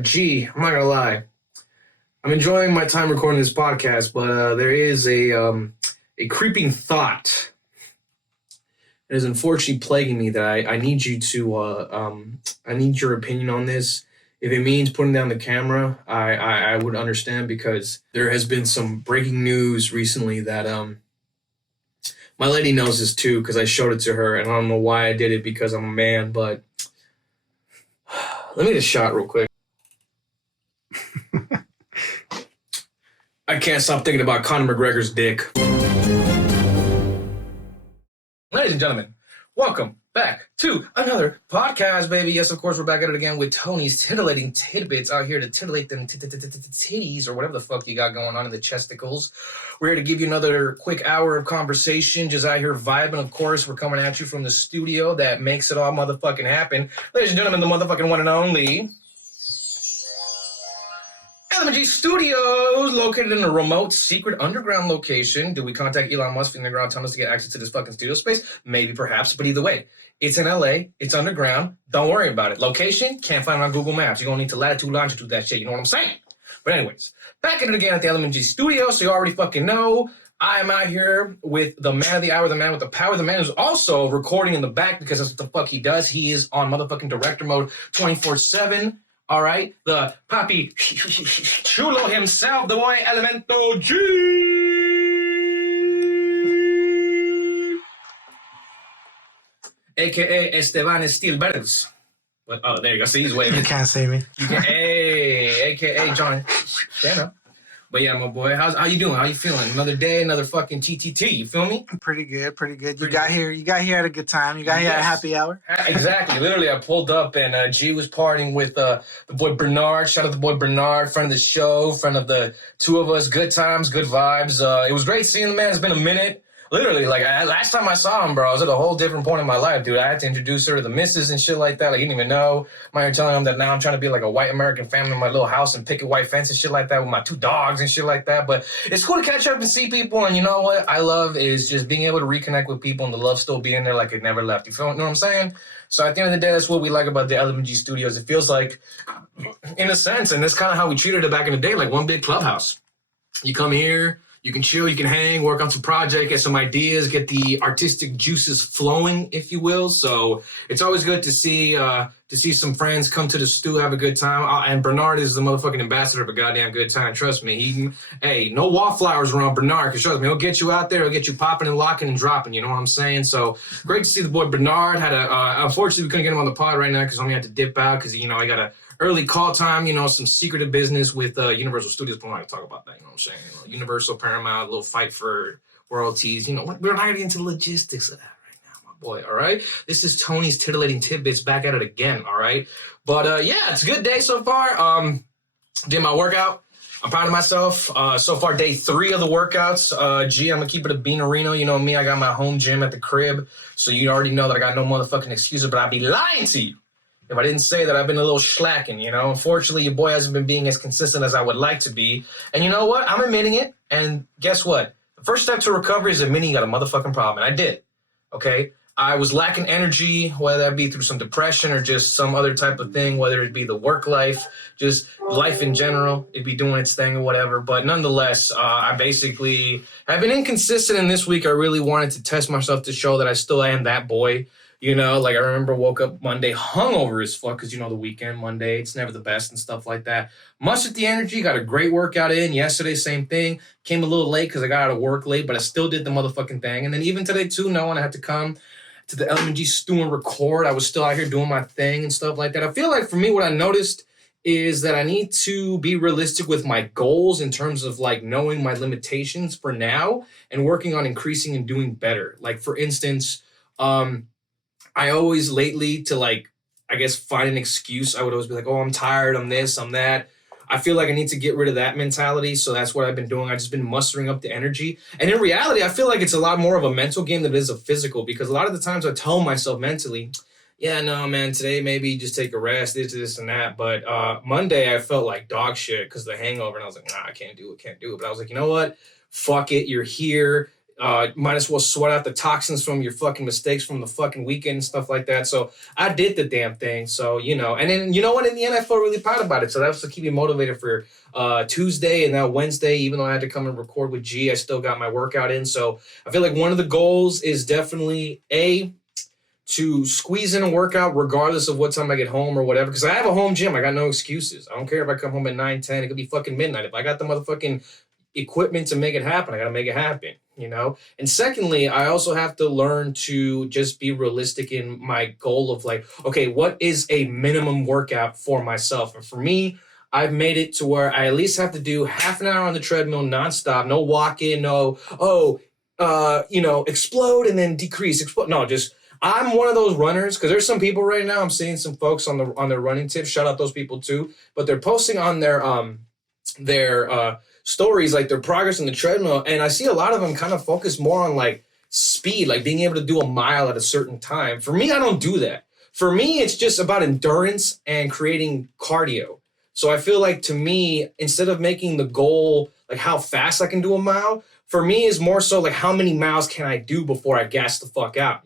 Gee, I'm not gonna lie. I'm enjoying my time recording this podcast, but there is a creeping thought that is unfortunately plaguing me that I need you to I need your opinion on this. If it means putting down the camera, I would understand because there has been some breaking news recently that my lady knows this too because I showed it to her and I don't know why I did it because I'm a man, but let me get a shot real quick. I can't stop thinking about Conor McGregor's dick. Ladies and gentlemen, welcome back to another podcast, baby. Yes, of course, we're back at it again with Tony's Titilating Tidbits out here to titillate them titties or whatever the fuck you got going on in the chesticles. We're here to give you another quick hour of conversation, just out here vibing. Of course, we're coming at you from the studio that makes it all motherfucking happen. Ladies and gentlemen, the motherfucking one and only LMG Studios, located in a remote, secret, underground location. Did we contact Elon Musk in the ground tunnels to get access to this fucking studio space? Maybe, perhaps, but either way, it's in LA, it's underground, don't worry about it. Location, can't find it on Google Maps. You're gonna need to latitude, longitude that shit, you know what I'm saying? But anyways, back at it again at the LMG Studio, so you already fucking know. I am out here with the man of the hour, the man with the power, the man who's also recording in the back because that's what the fuck he does. He is on motherfucking director mode 24/7. All right, the Papi Chulo himself, the boy Elemento G. AKA Esteban Steelbergs. But oh, there you go. See, he's waving. You can't see me. You can, hey, AKA John. Stand up. But yeah, my boy, how you doing? How you feeling? Another day, another fucking TTT. You feel me? Pretty good. You got here at a good time. You got here at a happy hour. Exactly. Literally, I pulled up and G was partying with the boy Bernard. Shout out to the boy Bernard, friend of the show, friend of the two of us. Good times, good vibes. It was great seeing the man. It's been a minute. Literally, like last time I saw him, bro, I was at a whole different point in my life, dude. I had to introduce her to the missus and shit like that. Like, you didn't even know. I'm here telling him that now I'm trying to be like a white American family in my little house and picket white fence and shit like that with my two dogs and shit like that. But it's cool to catch up and see people. And you know what I love is just being able to reconnect with people and the love still being there like it never left. You know what I'm saying? So at the end of the day, that's what we like about the LMG Studios. It feels like, in a sense, and that's kind of how we treated it back in the day, like one big clubhouse. You come here. You can chill, you can hang, work on some project, get some ideas, get the artistic juices flowing, if you will. So it's always good to see some friends come to the stew, have a good time. And Bernard is the motherfucking ambassador of a goddamn good time. Trust me. No wallflowers around Bernard, because trust me, he'll get you out there, he'll get you popping and locking and dropping. You know what I'm saying? So great to see the boy Bernard. Unfortunately, we couldn't get him on the pod right now because I only had to dip out because, I got a early call time, some secretive business with Universal Studios, but we're not going to talk about that, you know what I'm saying? Universal, Paramount, a little fight for royalties, we're not getting into the logistics of that right now, my boy, all right? This is Tony's Titillating Tidbits, back at it again, all right? But yeah, it's a good day so far. Did my workout. I'm proud of myself. So far, day 3 of the workouts. I'm going to keep it a Beanerino. You know me, I got my home gym at the crib, so you already know that I got no motherfucking excuses, but I'd be lying to you if I didn't say that I've been a little slacking, Unfortunately, your boy hasn't been being as consistent as I would like to be. And you know what? I'm admitting it. And guess what? The first step to recovery is admitting you got a motherfucking problem. And I did. Okay? I was lacking energy, whether that be through some depression or just some other type of thing, whether it be the work life, just life in general. It'd be doing its thing or whatever. But nonetheless, I basically have been inconsistent. And this week, I really wanted to test myself to show that I still am that boy. I remember woke up Monday hungover as fuck because, the weekend, Monday, it's never the best and stuff like that. Mustered the energy, got a great workout in. Yesterday, same thing. Came a little late because I got out of work late, but I still did the motherfucking thing. And then even today, too, knowing I had to come to the LMG stew and record, I was still out here doing my thing and stuff like that. I feel like for me, what I noticed is that I need to be realistic with my goals in terms of like knowing my limitations for now and working on increasing and doing better. Like, for instance, I always lately find an excuse. I would always be like, oh, I'm tired, I'm this, I'm that. I feel like I need to get rid of that mentality. So that's what I've been doing. I've just been mustering up the energy. And in reality, I feel like it's a lot more of a mental game than it is a physical, because a lot of the times I tell myself mentally, yeah, no, man, today maybe just take a rest, this and that. But Monday I felt like dog shit because of the hangover. And I was like, nah, I can't do it. But I was like, you know what? Fuck it. You're here. Might as well sweat out the toxins from your fucking mistakes from the fucking weekend and stuff like that. So I did the damn thing. So, and then, you know what? In the end, I felt really proud about it. So that was to keep me motivated for Tuesday and now Wednesday. Even though I had to come and record with G, I still got my workout in. So I feel like one of the goals is definitely to squeeze in a workout regardless of what time I get home or whatever. Because I have a home gym. I got no excuses. I don't care if I come home at 9, 10. It could be fucking midnight. If I got the motherfucking equipment to make it happen, I got to make it happen, And secondly, I also have to learn to just be realistic in my goal of like, okay, what is a minimum workout for myself? And for me, I've made it to where I at least have to do half an hour on the treadmill nonstop, no walking, explode and then decrease, explode. No, just I'm one of those runners because there's some people right now. I'm seeing some folks on their running tips. Shout out those people too. But they're posting on their stories like their progress in the treadmill, and I see a lot of them kind of focus more on like speed, like being able to do a mile at a certain time. For me, I don't do that. For me, it's just about endurance and creating cardio. So I feel like to me, instead of making the goal like how fast I can do a mile, for me is more so like how many miles can I do before I gas the fuck out,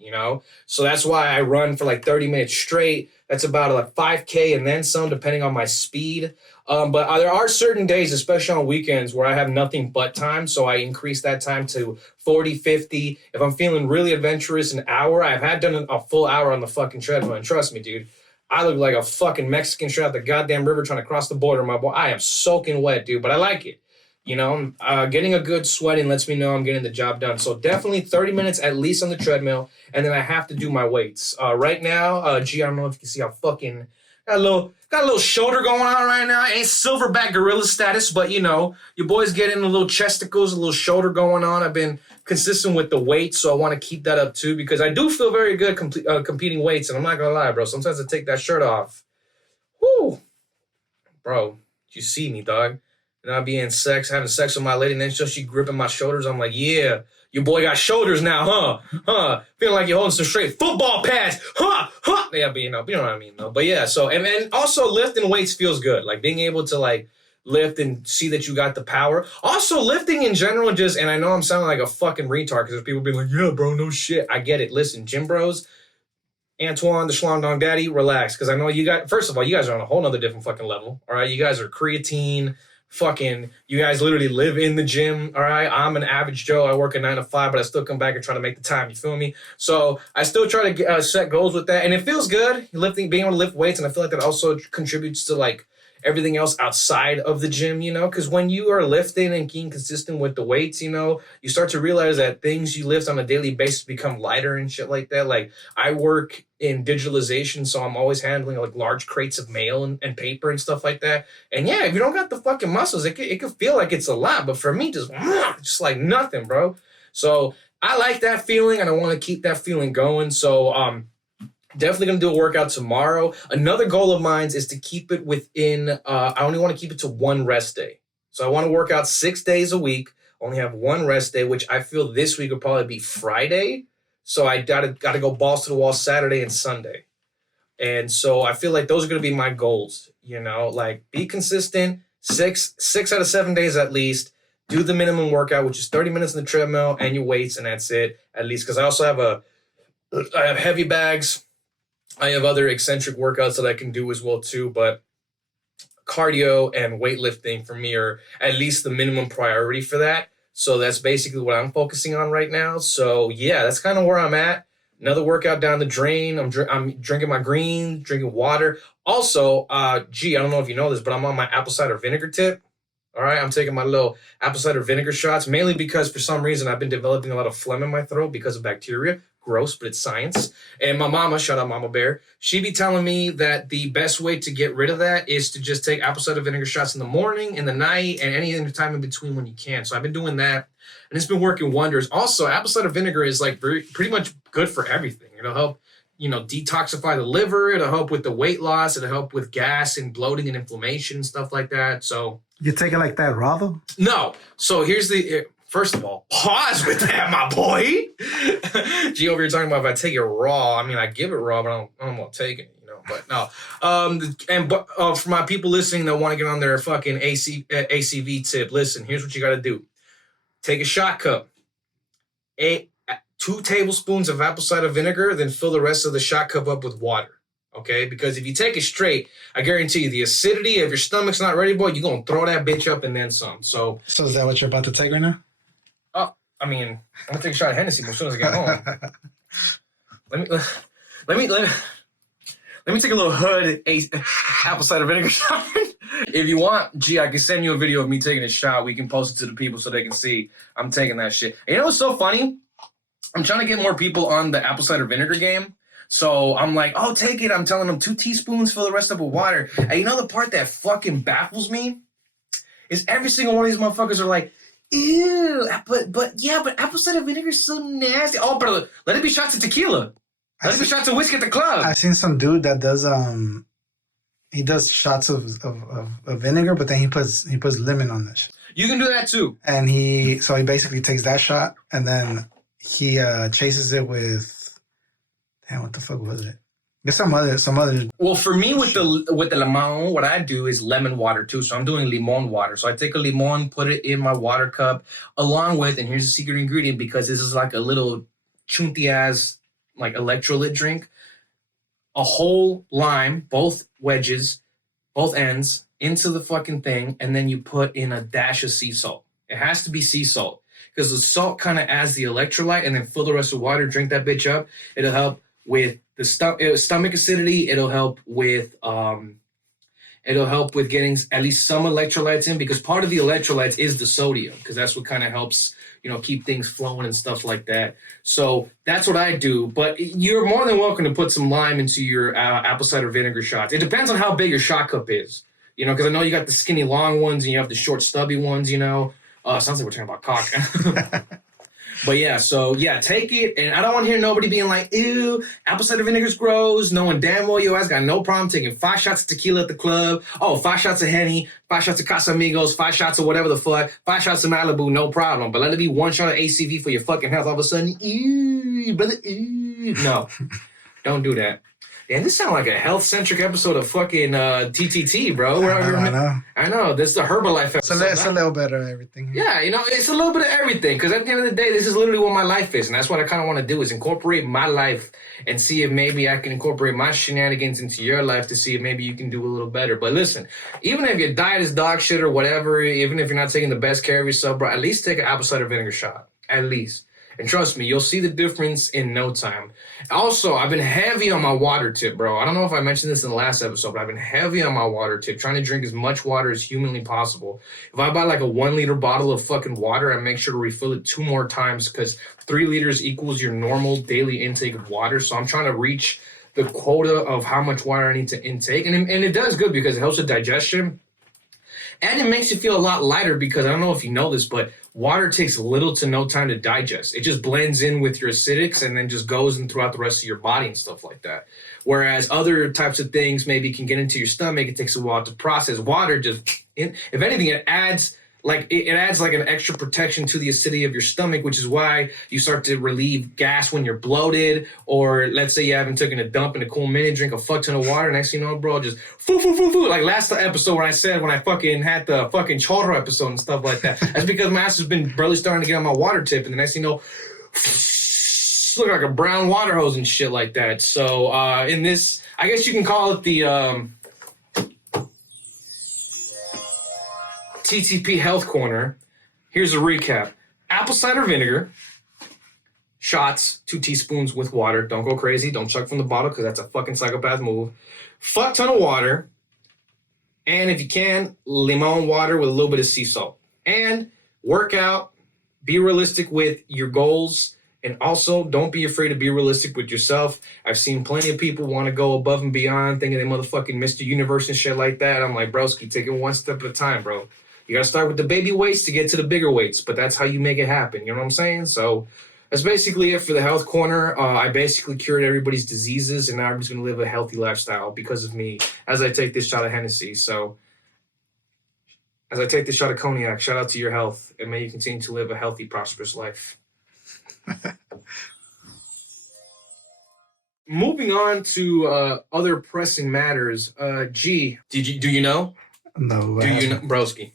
So that's why I run for like 30 minutes straight. That's about like 5K and then some, depending on my speed. But there are certain days, especially on weekends, where I have nothing but time. So I increase that time to 40, 50. If I'm feeling really adventurous, an hour. I've had done a full hour on the fucking treadmill. And trust me, dude, I look like a fucking Mexican straight out the goddamn river trying to cross the border, my boy. I am soaking wet, dude, but I like it. Getting a good sweating lets me know I'm getting the job done. So definitely 30 minutes at least on the treadmill, and then I have to do my weights. Right now, I don't know if you can see how fucking got a little shoulder going on right now. Ain't silverback gorilla status, but your boy's getting a little chesticles, a little shoulder going on. I've been consistent with the weight, so I want to keep that up too because I do feel very good competing weights, and I'm not gonna lie, bro. Sometimes I take that shirt off. Whoo, bro, you see me, dog. And I'll be having sex with my lady, and then she gripping my shoulders. I'm like, yeah, your boy got shoulders now, huh? Feeling like you're holding some straight football pads, huh? Yeah, but you know what I mean, though. But yeah, so and also lifting weights feels good, like being able to like lift and see that you got the power. Also, lifting in general, and I know I'm sounding like a fucking retard because there's people being like, yeah, bro, no shit. I get it. Listen, gym bros, Antoine, the Schlong Dong Daddy, relax, because I know first of all, you guys are on a whole nother different fucking level. All right, you guys are creatine. You guys literally live in the gym, all right? I'm an average Joe. I work a 9 to 5, but I still come back and try to make the time. You feel me? So I still try to set goals with that, and it feels good being able to lift weights, and I feel like that also contributes to like everything else outside of the gym, because when you are lifting and being consistent with the weights, you start to realize that things you lift on a daily basis become lighter and shit like that. Like I work in digitalization, so I'm always handling like large crates of mail and paper and stuff like that. And yeah, if you don't got the fucking muscles, it could feel like it's a lot, but for me, just like nothing, bro. So I like that feeling, and I want to keep that feeling going. So definitely going to do a workout tomorrow. Another goal of mine is to keep it within, I only want to keep it to one rest day. So I want to work out 6 days a week, only have one rest day, which I feel this week will probably be Friday. So I got to go balls to the wall Saturday and Sunday. And so I feel like those are going to be my goals, like be consistent, six out of 7 days at least, do the minimum workout, which is 30 minutes on the treadmill and your weights, and that's it, at least. Because I also have heavy bags. I have other eccentric workouts that I can do as well too, but cardio and weightlifting for me are at least the minimum priority for that. So that's basically what I'm focusing on right now. So yeah, that's kind of where I'm at. Another workout down the drain. I'm drinking my green, drinking water. Also, I don't know if you know this, but I'm on my apple cider vinegar tip. All right, I'm taking my little apple cider vinegar shots, mainly because for some reason I've been developing a lot of phlegm in my throat because of bacteria. Gross, but it's science. And my mama, shout out Mama Bear, she be telling me that the best way to get rid of that is to just take apple cider vinegar shots in the morning, in the night, and any other time in between when you can. So I've been doing that, and it's been working wonders. Also, apple cider vinegar is like pretty much good for everything. It'll help, detoxify the liver. It'll help with the weight loss. It'll help with gas and bloating and inflammation and stuff like that. So you take it like that raw though? No. So here's first of all, pause with that, my boy. G over here talking about if I take it raw. I mean, I give it raw, but I don't want to take it, But no. For my people listening that want to get on their fucking ACV tip, listen. Here's what you got to do: take a shot cup, 2 tablespoons of apple cider vinegar, then fill the rest of the shot cup up with water. Okay, because if you take it straight, I guarantee you the acidity of your stomach's not ready, boy. You're gonna throw that bitch up and then some. So is that what you're about to take right now? I mean, I'm gonna take a shot of Hennessy as soon as I get home. Let me take a little hood apple cider vinegar shot. If you want, G, I can send you a video of me taking a shot. We can post it to the people so they can see I'm taking that shit. And you know what's so funny? I'm trying to get more people on the apple cider vinegar game. So I'm like, oh, take it. I'm telling them 2 teaspoons, fill the rest up with water. And you know the part that fucking baffles me? Is every single one of these motherfuckers are like, ew, but apple cider vinegar is so nasty. Oh, but let it be shots of tequila. Let it be shots of whiskey at the club. I've seen some dude that does he does shots of vinegar, but then he puts lemon on this. You can do that too. And he basically takes that shot and then he chases it with, damn, what the fuck was it? There's some other. Well, for me with the limon, what I do is lemon water too. So I'm doing limon water. So I take a limon, put it in my water cup, along with, and here's a secret ingredient because this is like a little chunty ass like electrolyte drink. A whole lime, both wedges, both ends, into the fucking thing, and then you put in a dash of sea salt. It has to be sea salt because the salt kind of adds the electrolyte, and then fill the rest of water. Drink that bitch up. It'll help with the stomach acidity. It'll help with getting at least some electrolytes in, because part of the electrolytes is the sodium, because that's what kind of helps, keep things flowing and stuff like that. So that's what I do. But you're more than welcome to put some lime into your apple cider vinegar shots. It depends on how big your shot cup is, because I know you got the skinny long ones and you have the short stubby ones. Sounds like we're talking about cock. But yeah, take it. And I don't want to hear nobody being like, ew, apple cider vinegar's gross. Knowing damn well your ass got no problem taking 5 shots of tequila at the club. Oh, 5 shots of Henny, 5 shots of Casamigos, 5 shots of whatever the fuck, 5 shots of Malibu, no problem. But let it be 1 shot of ACV for your fucking health. All of a sudden, ew, brother, ew. No, don't do that. And this sounds like a health-centric episode of fucking TTT, bro. I know. This is the Herbalife episode. It's a little bit of everything. Yeah, it's a little bit of everything. Because at the end of the day, this is literally what my life is. And that's what I kind of want to do, is incorporate my life and see if maybe I can incorporate my shenanigans into your life to see if maybe you can do a little better. But listen, even if your diet is dog shit or whatever, even if you're not taking the best care of yourself, bro, at least take an apple cider vinegar shot. At least. And trust me, you'll see the difference in no time. Also, I've been heavy on my water tip, bro. I don't know if I mentioned this in the last episode, but I've been heavy on my water tip, trying to drink as much water as humanly possible. If I buy like a 1 liter bottle of fucking water, I make sure to refill it 2 more times, because 3 liters equals your normal daily intake of water. So I'm trying to reach the quota of how much water I need to intake. And it does good because it helps with digestion. And it makes you feel a lot lighter, because I don't know if you know this, but water takes little to no time to digest. It just blends in with your acidics and then just goes in throughout the rest of your body and stuff like that. Whereas other types of things maybe can get into your stomach. It takes a while to process. Water just, if anything, it adds like an extra protection to the acidity of your stomach, which is why you start to relieve gas when you're bloated, or let's say you haven't taken a dump in a cool minute, drink a fuck ton of water, next thing you know, bro, just foo. Like last episode when I fucking had the fucking chorro episode and stuff like that. That's because my ass has been barely starting to get on my water tip, and the next thing you know, look like a brown water hose and shit like that. So in this, I guess you can call it the TTP Health Corner. Here's a recap. Apple cider vinegar, shots, 2 teaspoons with water. Don't go crazy. Don't chug from the bottle, because that's a fucking psychopath move. Fuck ton of water. And if you can, limon water with a little bit of sea salt. And work out. Be realistic with your goals. And also, don't be afraid to be realistic with yourself. I've seen plenty of people want to go above and beyond, thinking they motherfucking Mr. Universe and shit like that. I'm like, broski, take it 1 step at a time, bro. You got to start with the baby weights to get to the bigger weights, but that's how you make it happen. You know what I'm saying? So that's basically it for the health corner. I basically cured everybody's diseases, and now I'm just going to live a healthy lifestyle because of me as I take this shot of Hennessy. So as I take this shot of cognac, shout out to your health, and may you continue to live a healthy, prosperous life. Moving on to other pressing matters. G, do you know? No. Do you know, broski?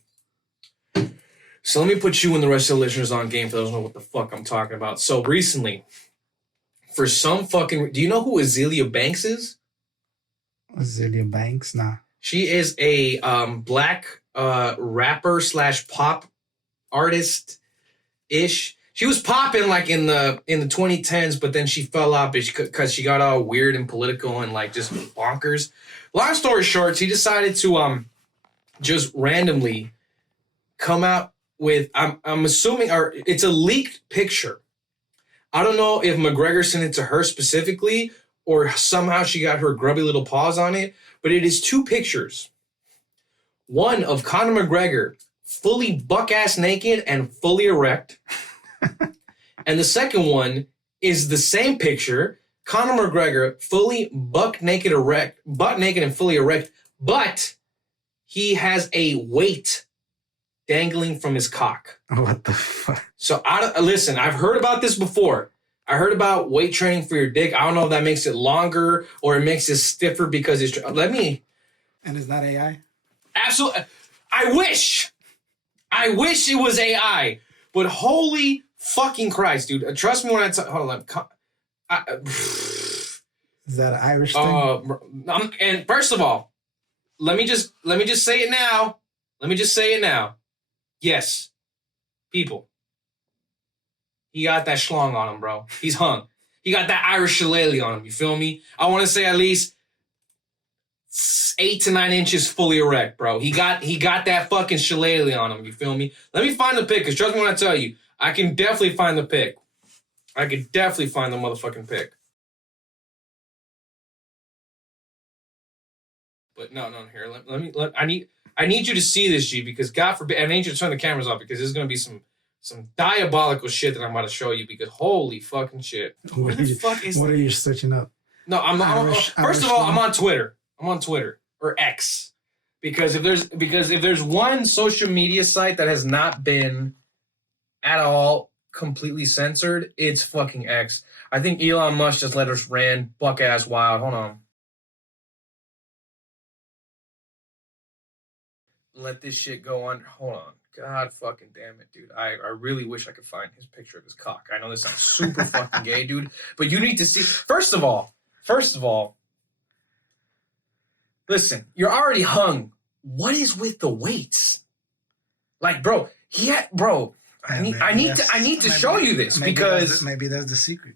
So let me put you and the rest of the listeners on game for those who know what the fuck I'm talking about. So recently, for some fucking... Do you know who Azealia Banks is? Azealia Banks? Nah. She is a black rapper / pop artist-ish. She was popping like in the 2010s, but then she fell off because she got all weird and political and like just bonkers. Long story short, she decided to just randomly come out with I'm assuming, or it's a leaked picture. I don't know if McGregor sent it to her specifically or somehow she got her grubby little paws on it, but it is 2 pictures. One of Conor McGregor fully buck-ass naked and fully erect. And the second one is the same picture, Conor McGregor fully butt naked and fully erect, but he has a weight dangling from his cock. What the fuck? So listen, I've heard about this before. I heard about weight training for your dick. I don't know if that makes it longer or it makes it stiffer because it's... And is that AI? Absolutely. I wish it was AI, but holy fucking Christ, dude. Trust me when I tell... Hold on. Is that an Irish thing? And first of all, let me just say it now. Yes, people. He got that schlong on him, bro. He's hung. He got that Irish shillelagh on him. You feel me? I want to say at least 8 to 9 inches fully erect, bro. He got that fucking shillelagh on him. You feel me? Let me find the pic, because trust me when I tell you, I can definitely find the pic. I could definitely find the motherfucking pic. But no, here. I need you to see this, G, because God forbid, I need you to turn the cameras off because there's gonna be some diabolical shit that I'm about to show you because holy fucking shit. What are you searching up? No, first of all, I'm on Twitter. Or X. Because if there's one social media site that has not been at all completely censored, it's fucking X. I think Elon Musk just let us ran buck ass wild. Hold on. Let this shit go on. Hold on. God fucking damn it, dude. I really wish I could find his picture of his cock. I know this sounds super fucking gay, dude, but you need to see. First of all, listen, you're already hung. What is with the weights? Like, bro, I need to show you this because maybe that's the secret.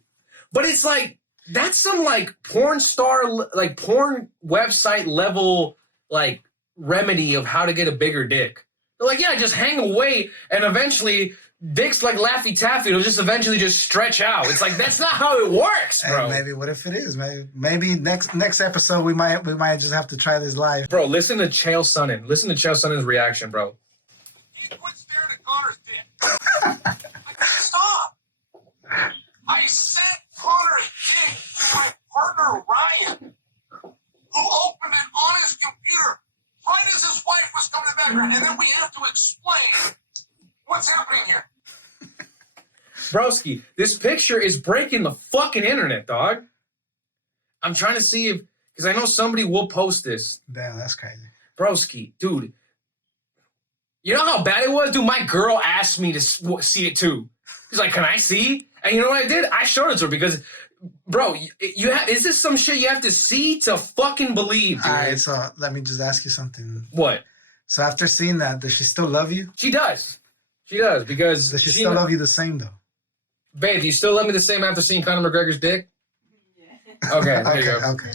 But it's like that's some like porn star, like porn website level, like remedy of how to get a bigger dick. They're like, yeah, just hang away, and eventually, dicks like Laffy Taffy will just eventually just stretch out. It's like that's not how it works, bro. Maybe what if it is? Maybe next episode we might just have to try this live. Bro, listen to Chael Sonnen. Listen to Chael Sonnen's reaction, bro. He quit staring at Connor's dick. I can't stop. I sent Connor's dick to my partner Ryan, who opened it on his computer right as his wife was coming to bed, and then we have to explain what's happening here. Broski, this picture is breaking the fucking internet, dog. I'm trying to see if, because I know somebody will post this. Damn, that's crazy. Broski, dude. You know how bad it was? Dude, my girl asked me to see it too. She's like, can I see? And you know what I did? I showed it to her because, bro, is this some shit you have to see to fucking believe, dude? All right, so let me just ask you something. What? So after seeing that, does she still love you? She does. Because... Does she still love you the same, though? Babe, do you still love me the same after seeing Conor McGregor's dick? Yeah. Okay, there you go. Okay.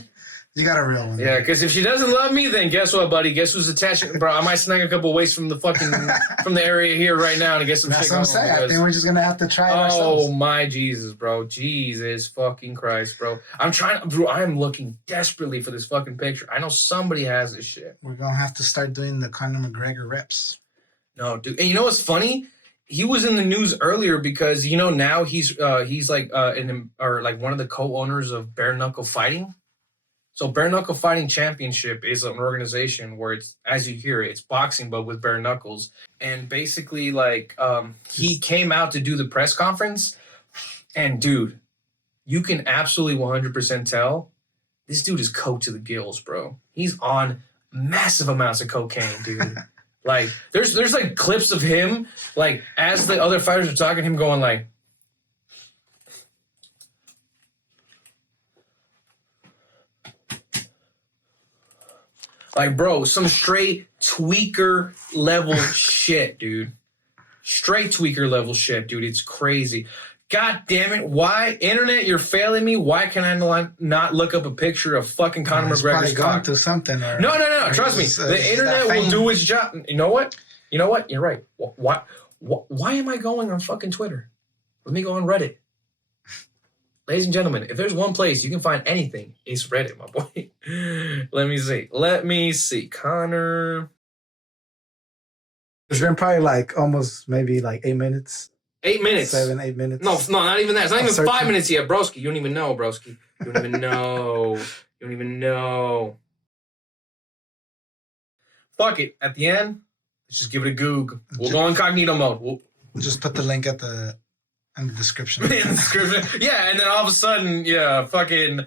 You got a real one. Yeah, because if she doesn't love me, then guess what, buddy? Guess who's attaching? Bro, I might snag a couple waist from the area here right now to get some shit going. That's what I'm saying. I think we're just going to have to try it ourselves. Oh, my Jesus, bro. Jesus fucking Christ, bro. I'm looking desperately for this fucking picture. I know somebody has this shit. We're going to have to start doing the Conor McGregor reps. No, dude. And you know what's funny? He was in the news earlier because, you know, now he's like one of the co-owners of Bare Knuckle Fighting. So Bare Knuckle Fighting Championship is an organization where it's, as you hear it, it's boxing, but with bare knuckles. And basically, like, he came out to do the press conference. And, dude, you can absolutely 100% tell this dude is coked to the gills, bro. He's on massive amounts of cocaine, dude. Like, there's like clips of him, like, as the other fighters are talking, him going like, bro, some straight tweaker level shit, dude. Straight tweaker level shit, dude. It's crazy. God damn it. Why? Internet, you're failing me. Why can I not look up a picture of fucking Conor McGregor's probably going cock? through something. Or, No. Trust me. The internet will do its job. You know what? You're right. Why am I going on fucking Twitter? Let me go on Reddit. Ladies and gentlemen, if there's one place you can find anything, it's Reddit, my boy. Let me see. Conor. It's been probably like almost maybe like 8 minutes. 8 minutes. 7-8 minutes. No, not even that. It's not even searching. 5 minutes yet, broski. You don't even know, broski. You don't even know. Fuck it. At the end, let's just give it a goog. We'll go incognito mode. We'll just put the link in the description. In the description. Yeah, and then all of a sudden, fucking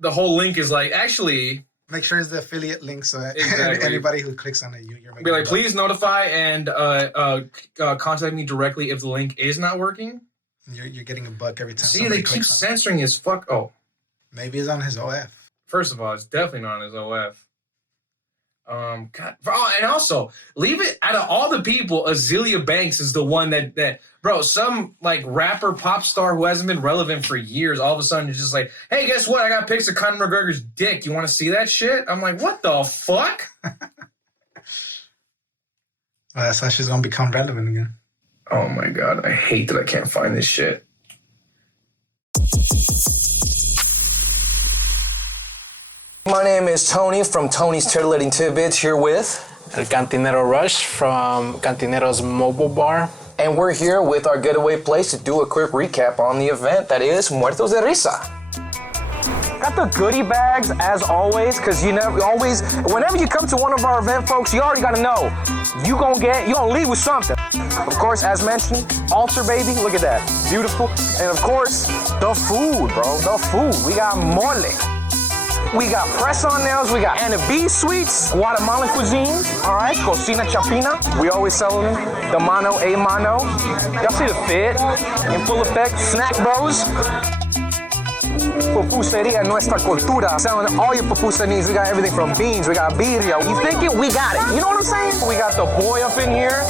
the whole link is like, actually... Make sure it's the affiliate link so that exactly. Anybody who clicks on it, you're making be like, please notify and contact me directly if the link is not working. You're getting a buck every time. See, they keep censoring his fuck. Oh, maybe it's on his OF. First of all, it's definitely not on his OF. God, and also leave it out of all the people. Azealia Banks is the one that bro. Some like rapper pop star who hasn't been relevant for years. All of a sudden, is just like, hey, guess what? I got pics of Conor McGregor's dick. You want to see that shit? I'm like, what the fuck? Well, that's how she's gonna become relevant again. Oh my god, I hate that I can't find this shit. My name is Tony from Tony's Titilating Tidbits, here with El Cantinero Rush from Cantinero's Mobile Bar. And we're here with our getaway place to do a quick recap on the event that is Muertos de Risa. Got the goodie bags as always, because whenever you come to one of our event, folks, you already gotta know you're gonna leave with something. Of course, as mentioned, altar baby, look at that, beautiful. And of course, the food, bro, the food. We got mole. We got press-on nails, we got Anna B sweets, Guatemalan cuisine, all right, cocina chapina. We always sell them, the mano a mano. Y'all see the fit in full effect, snack bros. Pupuseria nuestra cultura. Selling all your pupusa needs. We got everything from beans, we got birria. You think it, we got it. You know what I'm saying? We got the boy up in here.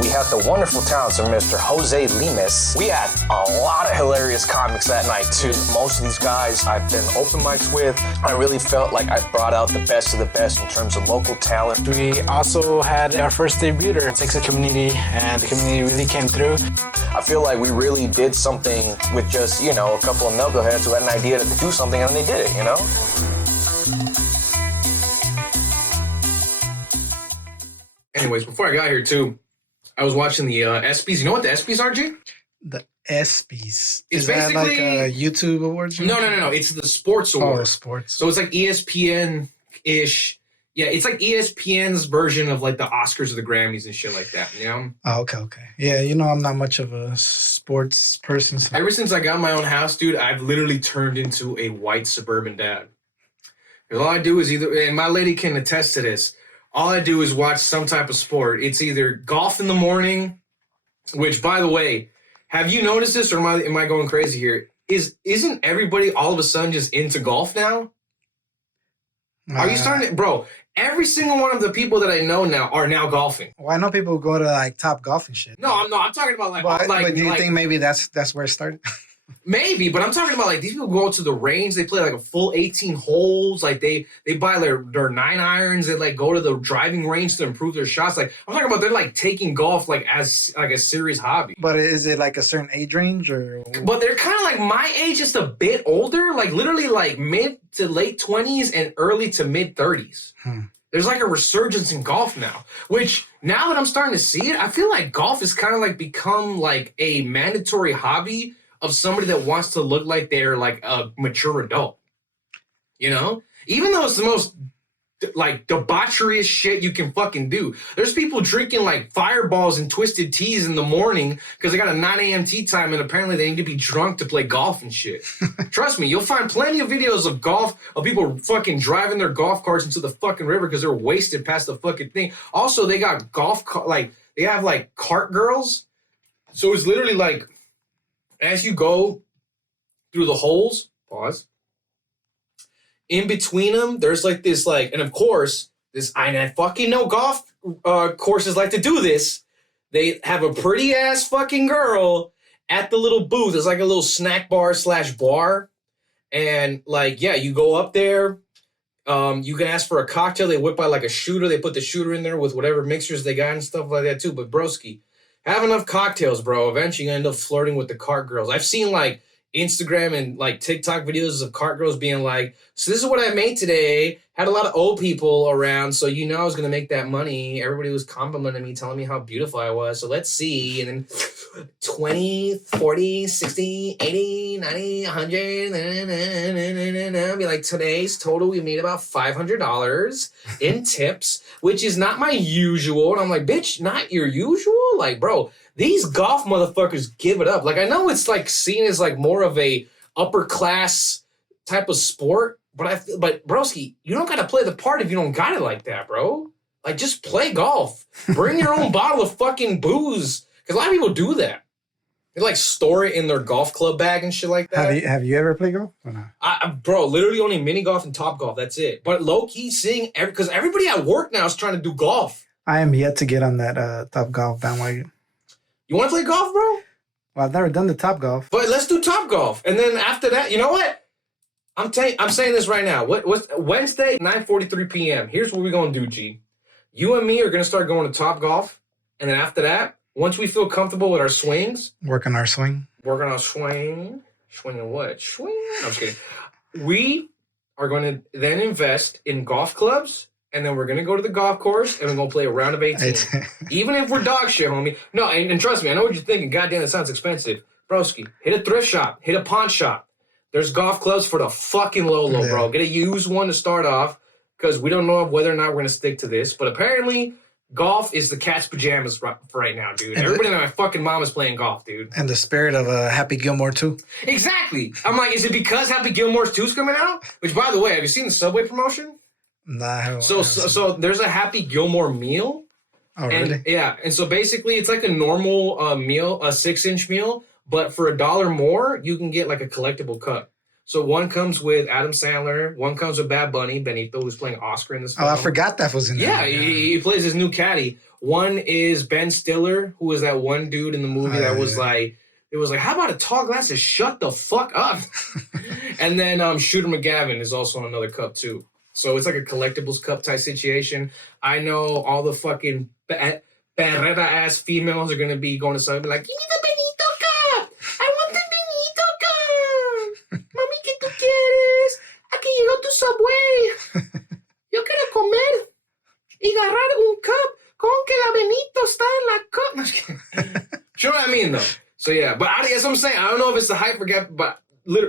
We have the wonderful talents of Mr. Jose Limes. We had a lot of hilarious comics that night too. Most of these guys I've been open mics with. I really felt like I brought out the best of the best in terms of local talent. We also had our first debuter in Texas community, and the community really came through. I feel like we really did something with just, a couple of knuckleheads who had an idea to do something and they did it, Anyways, before I got here too, I was watching the ESPYs. You know what the ESPYs are, G? The ESPYs. It's Is that like basically a YouTube awards? No. It's the sports awards. Oh, sports. So it's like ESPN-ish. Yeah, it's like ESPN's version of like the Oscars or the Grammys and shit like that, Oh, okay. Yeah, I'm not much of a sports person. So. Ever since I got my own house, dude, I've literally turned into a white suburban dad. All I do is and my lady can attest to this, all I do is watch some type of sport. It's either golf in the morning, which, by the way, have you noticed this, or am I going crazy here? Isn't everybody all of a sudden just into golf now? Are you starting to, bro? Every single one of the people that I know now are now golfing. Well, I know people who go to like Top Golf and shit. No, I'm not. I'm talking about But do you think maybe that's where it started? Maybe, but I'm talking about like these people go to the range, they play like a full 18 holes, like they buy their 9-irons, they like go to the driving range to improve their shots. Like I'm talking about they're like taking golf like as like a serious hobby. But is it like a certain age range or? But they're kind of like my age, just a bit older, like literally like mid to late 20s and early to mid 30s. There's like a resurgence in golf now, which now that I'm starting to see it, I feel like golf is kind of like become like a mandatory hobby of somebody that wants to look like they're like a mature adult, even though it's the most like debaucherous shit you can fucking do. There's people drinking like fireballs and twisted teas in the morning because they got a 9 a.m. tea time and apparently they need to be drunk to play golf and shit. Trust me, you'll find plenty of videos of golf, of people fucking driving their golf carts into the fucking river because they're wasted past the fucking thing. Also, they got they have like cart girls. So it's literally like, as you go through the holes, pause, in between them, there's like this, like, and of course, I fucking know golf courses like to do this. They have a pretty ass fucking girl at the little booth. It's like a little snack bar / bar. And like, yeah, you go up there. You can ask for a cocktail. They whip out like a shooter. They put the shooter in there with whatever mixers they got and stuff like that too. But broski, have enough cocktails, bro. Eventually you end up flirting with the cart girls. I've seen like Instagram and like TikTok videos of cart girls being like, so this is what I made today. Had a lot of old people around, so you know I was going to make that money. Everybody was complimenting me, telling me how beautiful I was. So let's see. And then 20, 40, 60, 80, 90, 100. I'll be like, today's total, we made about $500 in tips, which is not my usual. And I'm like, bitch, not your usual? Like, bro, these golf motherfuckers give it up. Like, I know it's like seen as like more of a upper class type of sport, but broski, you don't gotta play the part if you don't got it like that, bro. Like, just play golf. Bring your own bottle of fucking booze, because a lot of people do that. They like store it in their golf club bag and shit like that. Have you ever played golf or not? Bro, literally only mini golf and top golf. That's it. But low key seeing because everybody at work now is trying to do golf. I am yet to get on that Top Golf bandwagon. You want to play golf, bro? Well, I've never done the Top Golf. But let's do top golf, and then after that, you know what? I'm saying this right now. What's Wednesday, 9:43 p.m. Here's what we're gonna do, G. You and me are gonna start going to top golf, and then after that, once we feel comfortable with our swings, Work on our swing. Swinging what? Swing. I'm just kidding. We are going to then invest in golf clubs, and then we're gonna go to the golf course, and we're gonna play a round of 18. Even if we're dog shit, homie. No, and trust me, I know what you're thinking. Goddamn, that sounds expensive, broski. Hit a thrift shop. Hit a pawn shop. There's golf clubs for the fucking low, bro. Get a used one to start off, because we don't know whether or not we're going to stick to this. But apparently, golf is the cat's pajamas for right now, dude. And everybody and my fucking mom is playing golf, dude. And the spirit of Happy Gilmore, too. Exactly. I'm like, is it because Happy Gilmore's 2's coming out? Which, by the way, have you seen the Subway promotion? Nah, I haven't. So there's a Happy Gilmore meal. Oh, really? And, yeah. And so basically, it's like a normal meal, a 6-inch meal. But for $1 more, you can get like a collectible cup. So one comes with Adam Sandler, one comes with Bad Bunny, Benito, who's playing Oscar in this film. Oh, I forgot that was in there. Yeah, he plays his new caddy. One is Ben Stiller, who was that one dude in the movie that was like, it was like, how about a tall glass of shut the fuck up? And then Shooter McGavin is also on another cup too. So it's like a collectibles cup type situation. I know all the fucking Beretta ass females are going to be going to something like, give me the Benito cup! I want the Benito cup! Mami, ¿qué tú quieres? Aquí llegó tu Subway. Yo quiero comer y agarrar un cup con que la Benito está en la cup. No, just kidding. Sure what I mean, though. So, yeah. But that's what I'm saying. I don't know if it's the hype for gap, but,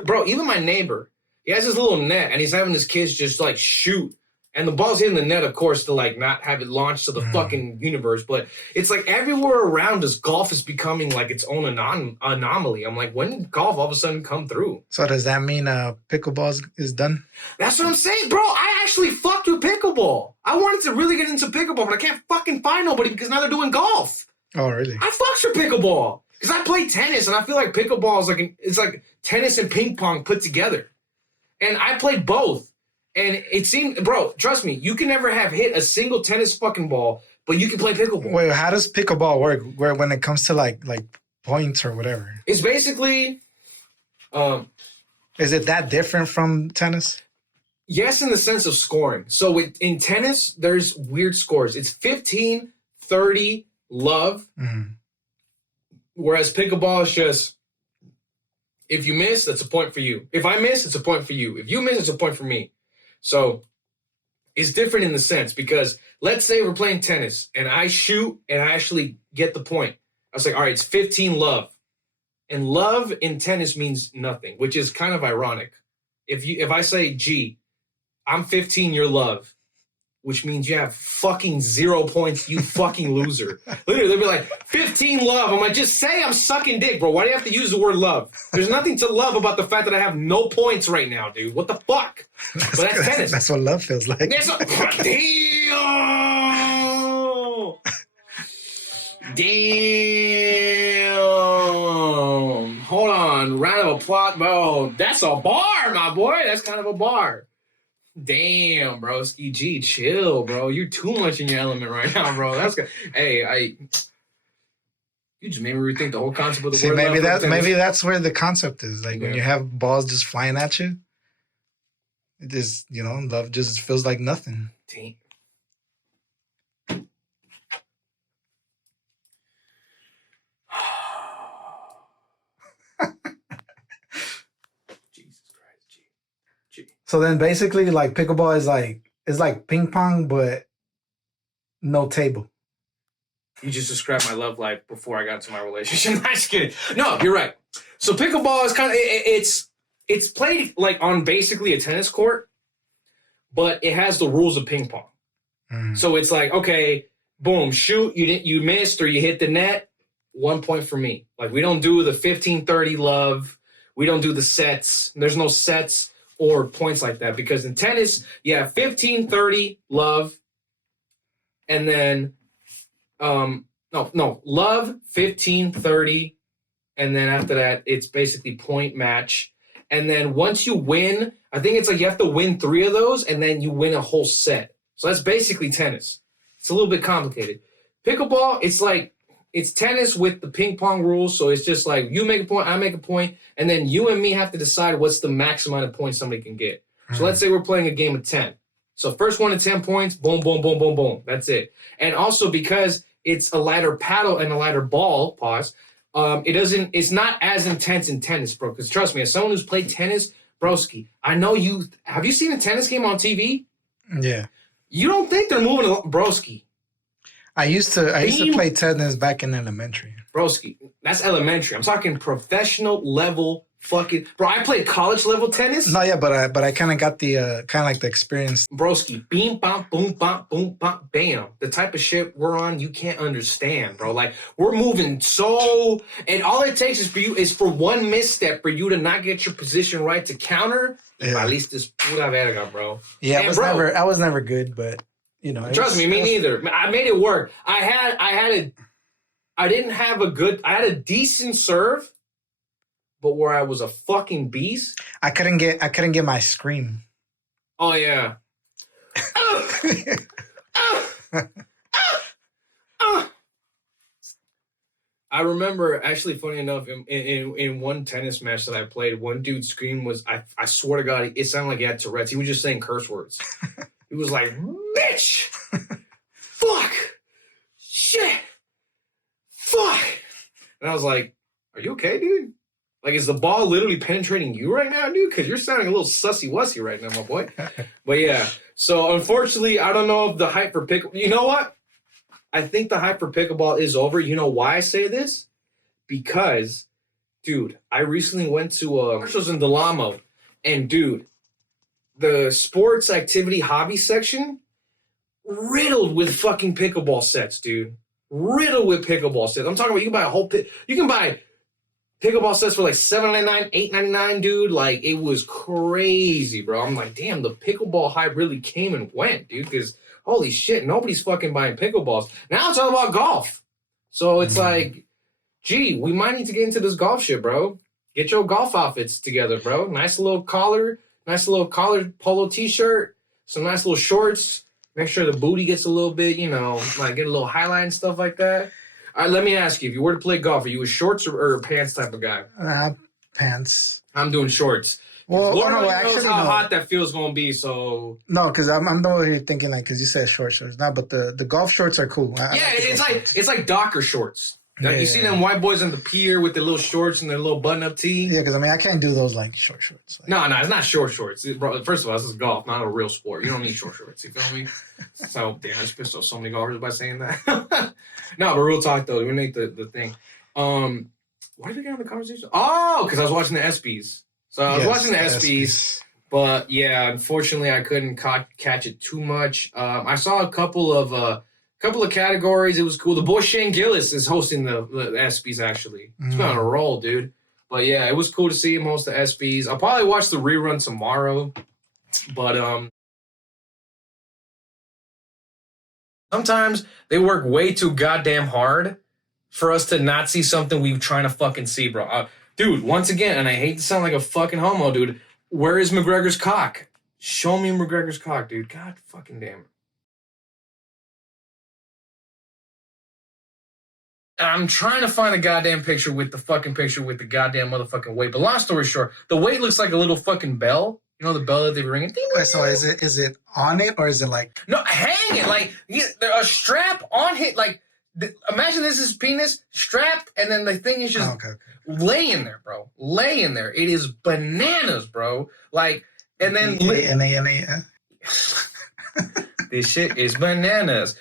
bro, even my neighbor, he has his little net, and he's having his kids just, like, shoot. And the ball's hitting the net, of course, to, like, not have it launched to the fucking universe. But it's like everywhere around us, golf is becoming, like, its own anomaly. I'm like, when did golf all of a sudden come through? So does that mean pickleball is done? That's what I'm saying, bro. I actually fucked with pickleball. I wanted to really get into pickleball, but I can't fucking find nobody because now they're doing golf. Oh, really? I fucks with pickleball because I play tennis, and I feel like pickleball is it's like tennis and ping pong put together. And I played both. And it seemed, bro, trust me, you can never have hit a single tennis fucking ball, but you can play pickleball. Wait, how does pickleball work? When it comes to like points or whatever? It's basically, is it that different from tennis? Yes, in the sense of scoring. So in tennis, there's weird scores. It's 15, 30, love. Mm-hmm. Whereas pickleball is just, if you miss, that's a point for you. If I miss, it's a point for you. If you miss, it's a point for me. So it's different in the sense because let's say we're playing tennis and I shoot and I actually get the point. I was like, all right, it's 15 love. And love in tennis means nothing, which is kind of ironic. If I say, G, I'm 15, you're love. which means you have fucking 0 points, you fucking loser. Literally, they'll be like, 15 love. I'm like, just say I'm sucking dick, bro. Why do you have to use the word love? There's nothing to love about the fact that I have no points right now, dude. What the fuck? But that's tennis. That's what love feels like. Damn. Hold on. Round of applause. Bro, that's a bar, my boy. That's kind of a bar. Damn, bro. Ski G, chill, bro. You're too much in your element right now, bro. That's good. Hey, you just made me rethink the whole concept of the word. Maybe that's where the concept is. Like when you have balls just flying at you, it just, love just feels like nothing. Damn. Jesus Christ, G. So then basically like pickleball is like ping pong, but no table. You just described my love life before I got into my relationship. I'm just kidding. No, you're right. So pickleball is kind of it's played like on basically a tennis court, but it has the rules of ping pong. So it's like, okay, boom, shoot, you missed or you hit the net, 1 point for me. Like we don't do the 15-30 love. We don't do the sets. There's no sets or points like that because in tennis, you have 15-30 love, and then love 15-30, and then after that it's basically point match. And then once you win, I think it's like you have to win 3 of those and then you win a whole set. So that's basically tennis. It's a little bit complicated. Pickleball, it's tennis with the ping pong rules. So it's just like you make a point, I make a point, and then you and me have to decide what's the max amount of points somebody can get. So let's say we're playing a game of 10. So first one to 10 points, boom, boom, boom, boom, boom. That's it. And also because it's a lighter paddle and a lighter ball, it's not as intense in tennis, bro. Because trust me, as someone who's played tennis, broski, I know have you seen a tennis game on TV? Yeah. You don't think they're moving broski. I used to play tennis back in elementary. Broski, that's elementary. I'm talking professional level fucking bro. I played college level tennis. No, yeah, but I kind of got the kind of like the experience. Broski, beam, bam, boom, bam, boom, bam, bam. The type of shit we're on, you can't understand, bro. Like we're moving and all it takes is for one misstep for you to not get your position right to counter. Yeah. At least this puta verga, bro. Yeah, and I was never good, but trust me, me neither. I made it work. I had a decent serve. But where I was a fucking beast, I couldn't get my scream. Oh yeah. I remember actually, funny enough, in one tennis match that I played, one dude's scream was I swear to God, it sounded like he had Tourette's. He was just saying curse words. He was like, "Bitch, fuck, shit, fuck," and I was like, "Are you okay, dude? Like, is the ball literally penetrating you right now, dude? Because you're sounding a little sussy-wussy right now, my boy." But yeah, so unfortunately, I don't know if the hype for pickleball. You know what? I think the hype for pickleball is over. You know why I say this? Because, dude, I recently went to commercials in Del Amo, and dude, the sports activity hobby section riddled with fucking pickleball sets, dude. Riddled with pickleball sets. I'm talking about you can buy pickleball sets for like $7.99, $8.99, dude. Like, it was crazy, bro. I'm like, damn, the pickleball hype really came and went, dude. Because, holy shit, nobody's fucking buying pickleballs. Now it's all about golf. So it's like, gee, we might need to get into this golf shit, bro. Get your golf outfits together, bro. Nice little collared polo t-shirt, some nice little shorts. Make sure the booty gets a little bit, like get a little highlight and stuff like that. All right, let me ask you, if you were to play golf, are you a shorts or a pants type of guy? Pants. I'm doing shorts. Well, Lord knows how hot that feel's going to be, so... No, because I'm over here thinking, like, because you said short shorts. No, but the golf shorts are cool. It's like Docker shorts. Yeah. You see them white boys on the pier with their little shorts and their little button-up tee? Yeah, because, I can't do those, like, short shorts. Like, no, it's not short shorts. Bro, first of all, this is golf, not a real sport. You don't need short shorts, you feel me? So, damn, I just pissed off so many golfers by saying that. No, but real talk, though. We make the thing. Why did we get on the conversation? Oh, because I was watching the ESPYs. So I was watching the ESPYs. But yeah, unfortunately, I couldn't catch it too much. I saw a couple of categories. It was cool. The boy Shane Gillis is hosting the ESPYs. Actually, he's been on a roll, dude. But yeah, it was cool to see him host the ESPYs. I'll probably watch the rerun tomorrow. But sometimes they work way too goddamn hard for us to not see something we're trying to fucking see, bro. Dude, once again, and I hate to sound like a fucking homo, dude. Where is McGregor's cock? Show me McGregor's cock, dude. God fucking damn it. I'm trying to find a goddamn picture with the goddamn motherfucking weight. But long story short, the weight looks like a little fucking bell. You know the bell that they be ringing? Wait, so is it on it or is it like... No, hanging. Like, a strap on it. Like, imagine this is penis, strapped, and then the thing is just laying there, bro. Laying there. It is bananas, bro. Like, and then... This shit is bananas.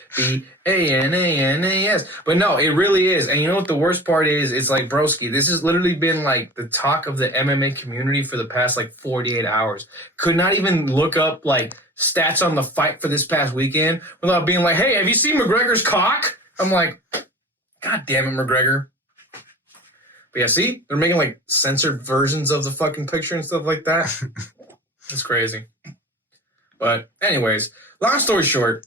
BANANAS. But no, it really is. And you know what the worst part is? It's like, broski, this has literally been like the talk of the MMA community for the past like 48 hours. Could not even look up like stats on the fight for this past weekend without being like, hey, have you seen McGregor's cock? I'm like, God damn it, McGregor. But yeah, see? They're making like censored versions of the fucking picture and stuff like that. It's crazy. But anyways, long story short,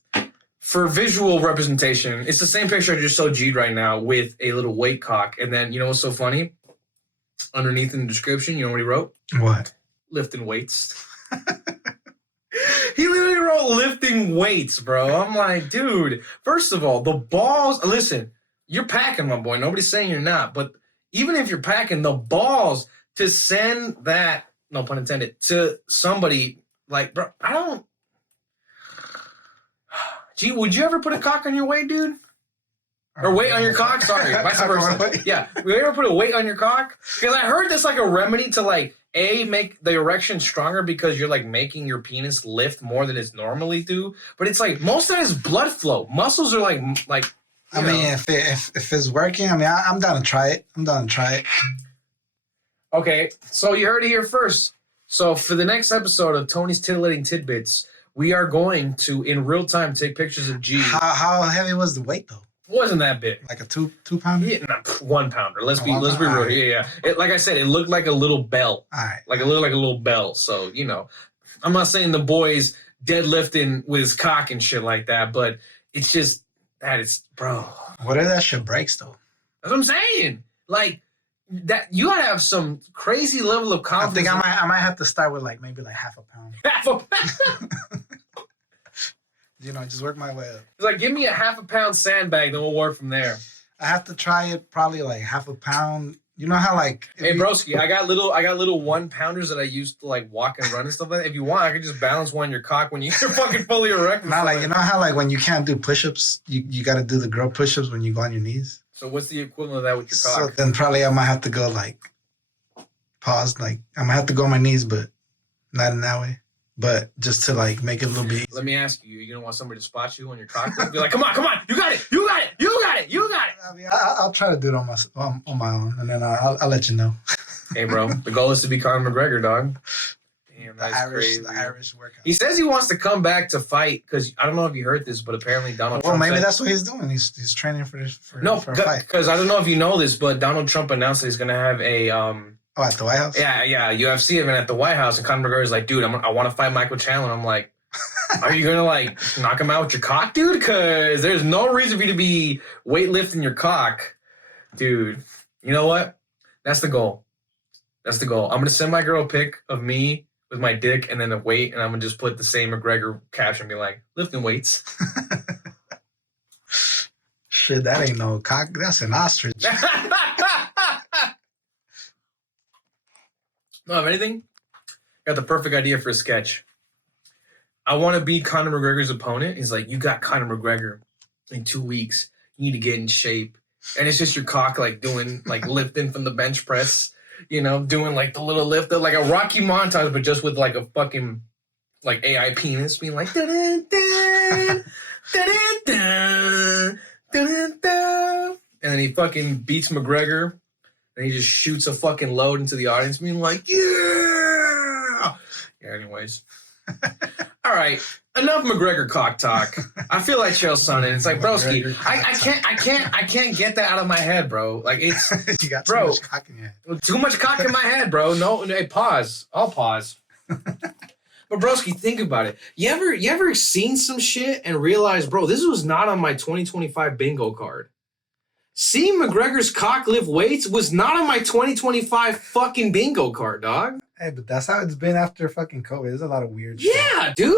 for visual representation, it's the same picture I just showed G'd right now with a little weight cock. And then, you know what's so funny? Underneath in the description, you know what he wrote? What? Lifting weights. He literally wrote lifting weights, bro. I'm like, dude, first of all, the balls, listen, you're packing, my boy. Nobody's saying you're not. But even if you're packing, the balls to send that, no pun intended, to somebody... Like, bro, I don't... Gee, would you ever put a cock on your weight, dude? Or weight on your cock? Sorry, vice versa. Yeah, would you ever put a weight on your cock? Because I heard that's like a remedy to, like, A, make the erection stronger because you're, like, making your penis lift more than it's normally do. But it's like, most of that is blood flow. Muscles are like I mean, if it's working, I mean, I'm down to try it. Okay, so you heard it here first. So for the next episode of Tony's Titilating Tidbits, we are going to, in real time, take pictures of G. How heavy was the weight, though? It wasn't that big. Like a two pounder? Yeah, not 1 pounder. Let's be real. Yeah. Like I said, it looked like a little bell. All right. Like a little bell. So, you know, I'm not saying the boy's deadlifting with his cock and shit like that, but it's just that it's, bro. What if that shit breaks, though? That's what I'm saying. Like, that you gotta have some crazy level of confidence. I think I might have to start with maybe half a pound. Half a pound. You know, just work my way up. It's like, give me a half a pound sandbag, then we'll work from there. I have to try it probably like half a pound. You know how like... Hey, broski, I got little 1 pounders that I used to like walk and run and stuff like that. If you want, I can just balance one on your cock when you're fucking fully erect. Not like, you know how like when you can't do push-ups, you got to do the girl push-ups when you go on your knees? So what's the equivalent of that with your cock? So then probably I might have to go like pause. Like I might have to go on my knees, but not in that way. But just to like make it a little bit easier. Let me ask you, you don't want somebody to spot you on your cock? Be like, come on, you got it. I mean, I'll try to do it on my own, and then I'll let you know. Hey, bro, the goal is to be Conor McGregor, dog. Damn, that's crazy. The Irish workout. He says he wants to come back to fight because I don't know if you heard this, but apparently Donald Trump. Well, maybe that's what he's doing. He's training for this. For a fight. Because I don't know if you know this, but Donald Trump announced that he's going to have a at the White House. Yeah, UFC event at the White House, and Conor McGregor is like, dude, I want to fight Michael Chandler. I'm like, are you gonna like knock him out with your cock, dude? Because there's no reason for you to be weightlifting your cock, dude. You know what? That's the goal. I'm gonna send my girl a pic of me with my dick and then a weight, and I'm gonna just put the same McGregor caption, and be like, lifting weights. Shit, that ain't no cock. That's an ostrich. No, if anything, I got the perfect idea for a sketch. I want to be Conor McGregor's opponent. He's like, you got Conor McGregor in 2 weeks. You need to get in shape. And it's just your cock like doing, like lifting from the bench press, you know, doing like the little lift, like a Rocky montage, but just with like a fucking like AI penis being like, dun, dun, dun, dun, dun, dun. And then he fucking beats McGregor and he just shoots a fucking load into the audience being like, yeah. Yeah, anyways. All right. Enough McGregor cock talk. I feel like Chael Sonnen. It's like, broski, I can't get that out of my head, bro. Like it's You got too much cock in your head. too much cock in my head, bro. No, hey, pause. I'll pause. But broski, think about it. You ever seen some shit and realize, bro, this was not on my 2025 bingo card. Seeing McGregor's cock lift weights was not on my 2025 fucking bingo card, dog. Hey, but that's how it's been after fucking COVID. There's a lot of weird shit. Yeah, dude.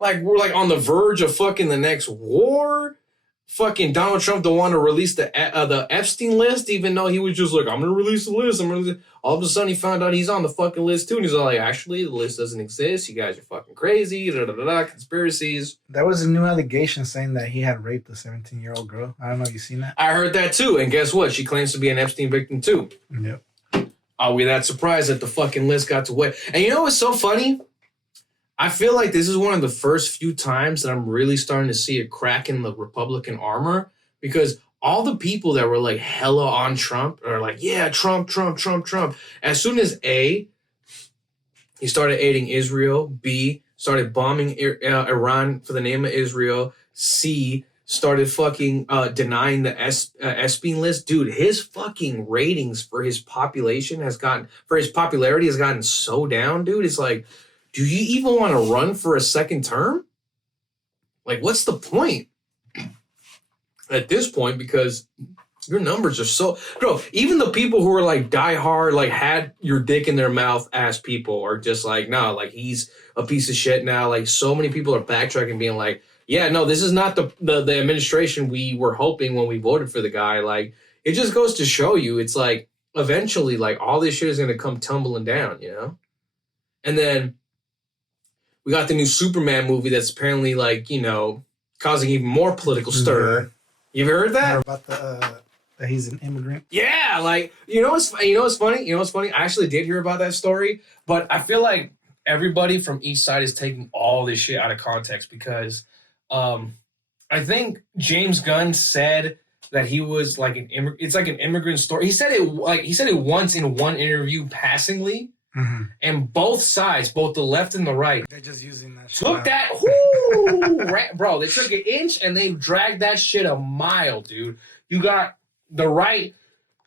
Like, we're like on the verge of fucking the next war. Fucking Donald Trump don't want to release the Epstein list, even though he was just like, I'm going to release the list. All of a sudden, he found out he's on the fucking list, too. And he's all like, actually, the list doesn't exist. You guys are fucking crazy. Conspiracies. There was a new allegation saying that he had raped a 17-year-old girl. I don't know if you've seen that. I heard that, too. And guess what? She claims to be an Epstein victim, too. Yep. Are we that surprised that the fucking list got to wait? And you know what's so funny? I feel like this is one of the first few times that I'm really starting to see a crack in the Republican armor, because all the people that were like hella on Trump are like, yeah, Trump. As soon as A, he started aiding Israel, B, started bombing Iran for the name of Israel, C, started fucking denying the Epstein list, dude, his fucking ratings for his popularity has gotten so down, dude. It's like, do you even want to run for a second term? Like, what's the point at this point? Because your numbers are so... Bro, even the people who are, like, diehard, like, had your dick in their mouth ass people are just like, no, like, he's a piece of shit now. Like, so many people are backtracking, being like, yeah, no, this is not the administration we were hoping when we voted for the guy. Like, it just goes to show you, it's like, eventually, like, all this shit is going to come tumbling down, you know? And then... we got the new Superman movie that's apparently, like, you know, causing even more political stir. Yeah. You ever heard that? Or about that he's an immigrant. Yeah, like, you know what's funny? I actually did hear about that story, but I feel like everybody from each side is taking all this shit out of context, because I think James Gunn said that he was like an immigrant. It's like an immigrant story. He said it once in one interview passingly. Mm-hmm. And both sides, both the left and the right, they're just using that shit. Took that, bro. They took an inch and they dragged that shit a mile, dude. You got the right,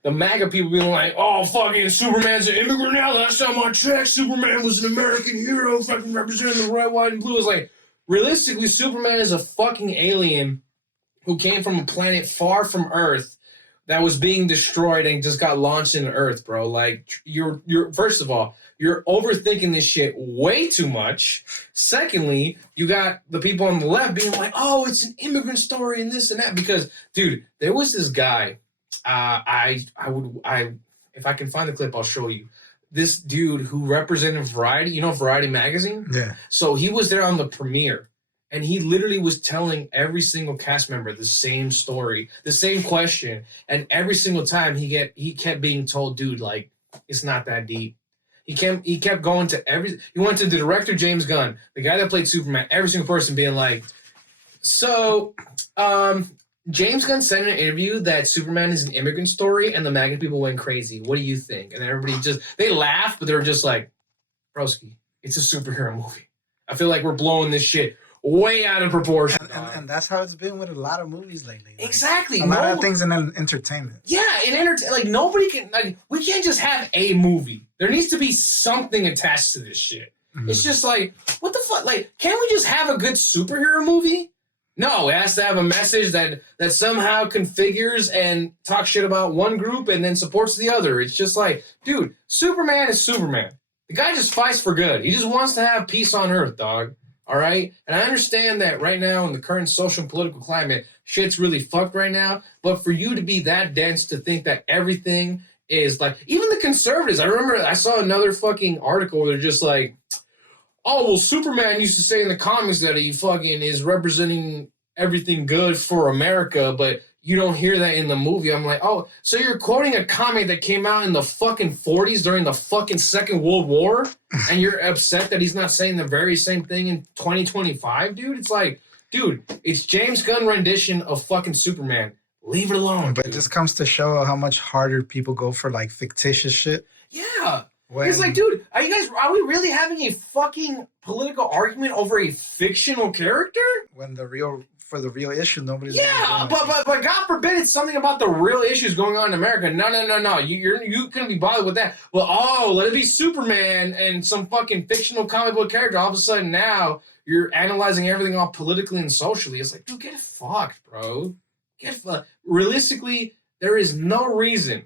the MAGA people being like, "Oh, fucking Superman's an immigrant now." Last time I checked, Superman was an American hero, fucking representing the red, white, and blue. It's like, realistically, Superman is a fucking alien who came from a planet far from Earth that was being destroyed and just got launched into Earth, bro. Like, you're first of all, you're overthinking this shit way too much. Secondly, you got the people on the left being like, "Oh, it's an immigrant story and this and that." Because, dude, there was this guy. If I can find the clip, I'll show you. This dude who represented Variety, you know, Variety magazine. Yeah. So he was there on the premiere. And he literally was telling every single cast member the same story, the same question. And every single time he kept being told, dude, like, it's not that deep. He kept going to he went to the director, James Gunn, the guy that played Superman, every single person being like, so James Gunn said in an interview that Superman is an immigrant story, and the MAGA people went crazy. What do you think? And everybody they laughed, but they were just like, broski, it's a superhero movie. I feel like we're blowing this shit way out of proportion. And that's how it's been with a lot of movies lately. Like, exactly. A lot of things in entertainment. Yeah, like, nobody can, like, we can't just have a movie. There needs to be something attached to this shit. Mm-hmm. It's just like, what the fuck? Like, can't we just have a good superhero movie? No, it has to have a message that somehow configures and talks shit about one group and then supports the other. It's just like, dude, Superman is Superman. The guy just fights for good. He just wants to have peace on Earth, dog. All right? And I understand that right now in the current social and political climate, shit's really fucked right now. But for you to be that dense to think that everything is like, even the conservatives, I remember I saw another fucking article where they're just like, oh, well, Superman used to say in the comics that he fucking is representing everything good for America, but you don't hear that in the movie. I'm like, oh, so you're quoting a comic that came out in the fucking 40s during the fucking Second World War, and you're upset that he's not saying the very same thing in 2025, dude? It's like, dude, it's James Gunn rendition of fucking Superman. Leave it alone, But dude. It just comes to show how much harder people go for, like, fictitious shit. Yeah. It's like, dude, are we really having a fucking political argument over a fictional character? When the real issue, nobody's. Yeah, but God forbid it's something about the real issues going on in America. No. You couldn't be bothered with that. Well, let it be Superman and some fucking fictional comic book character. All of a sudden now you're analyzing everything all politically and socially. It's like, dude, get fucked, bro. Get fucked. Realistically, there is no reason.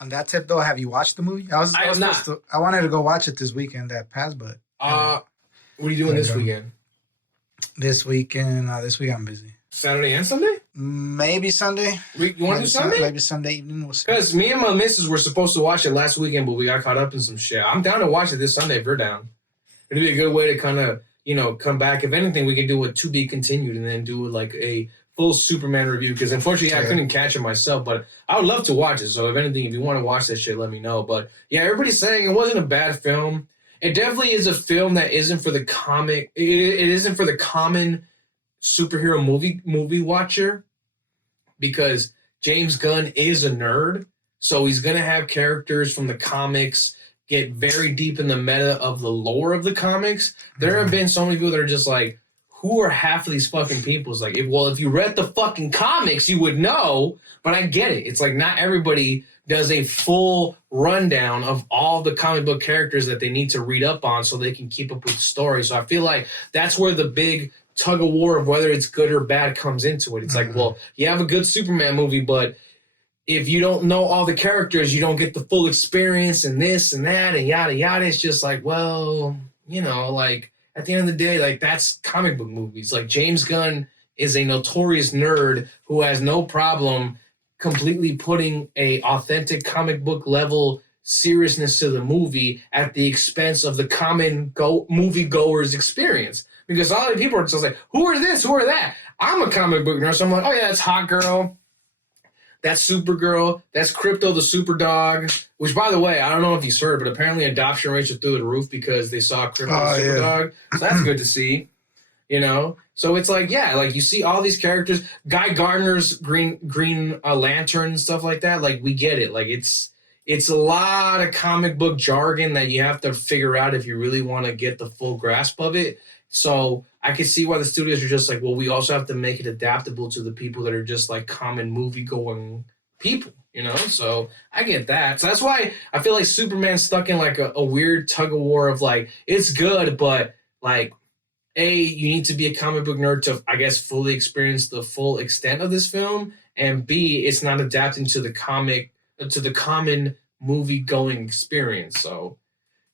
On that tip, though, have you watched the movie? I wanted to go watch it this weekend that passed, but what are you doing this weekend? This weekend I'm busy. Saturday and Sunday? Maybe Sunday. You want to do Sunday? Maybe Sunday evening. We'll see. Because me and my missus were supposed to watch it last weekend, but we got caught up in some shit. I'm down to watch it this Sunday if you're down. It'd be a good way to kind of, come back. If anything, we can do a to be continued and then do like a full Superman review. Because unfortunately, I couldn't catch it myself, but I would love to watch it. So if anything, if you want to watch that shit, let me know. But yeah, everybody's saying it wasn't a bad film. It definitely is a film that isn't for the comic. It isn't for the common superhero movie watcher, because James Gunn is a nerd, so he's gonna have characters from the comics get very deep in the meta of the lore of the comics. There have been so many people that are just like, who are half of these fucking people? It's like, if you read the fucking comics, you would know. But I get it. It's like not everybody does a full rundown of all the comic book characters that they need to read up on so they can keep up with the story. So I feel like that's where the big tug of war of whether it's good or bad comes into it. It's like, well, you have a good Superman movie, but if you don't know all the characters, you don't get the full experience and this and that and yada yada. It's just like, well, like at the end of the day, like that's comic book movies. Like James Gunn is a notorious nerd who has no problem completely putting a authentic comic book level seriousness to the movie at the expense of the common movie goer's experience. Because all the people are just like, who are this? Who are that? I'm a comic book nerd, so I'm like, oh yeah, that's Hot Girl. That's Supergirl. That's Crypto the Super Dog. Which, by the way, I don't know if you've heard, but apparently adoption rates are through the roof because they saw Crypto the Super Dog. So that's good to see. So it's like, yeah, like you see all these characters. Guy Gardner's Green Lantern and stuff like that. Like we get it. Like it's a lot of comic book jargon that you have to figure out if you really want to get the full grasp of it. So I can see why the studios are just like, well, we also have to make it adaptable to the people that are just like common movie-going people, So I get that. So that's why I feel like Superman's stuck in like a weird tug-of-war of like, it's good, but like, A, you need to be a comic book nerd to, I guess, fully experience the full extent of this film, and B, it's not adapting to the common movie-going experience. So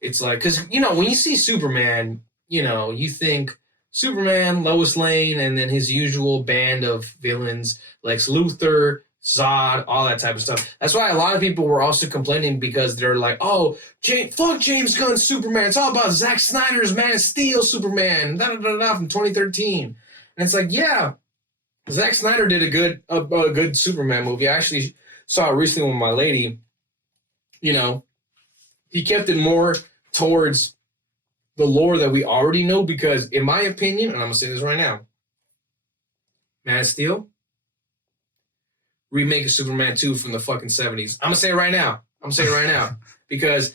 it's like, because, when you see Superman, you think Superman, Lois Lane, and then his usual band of villains, Lex Luthor, Zod, all that type of stuff. That's why a lot of people were also complaining because they're like, oh, fuck James Gunn's Superman. It's all about Zack Snyder's Man of Steel Superman, from 2013. And it's like, yeah, Zack Snyder did a good Superman movie. I actually saw it recently with my lady. He kept it more towards the lore that we already know, because in my opinion, and I'm gonna say this right now, Man of Steel, remake of Superman 2 from the fucking 70s. I'm gonna say it right now. Because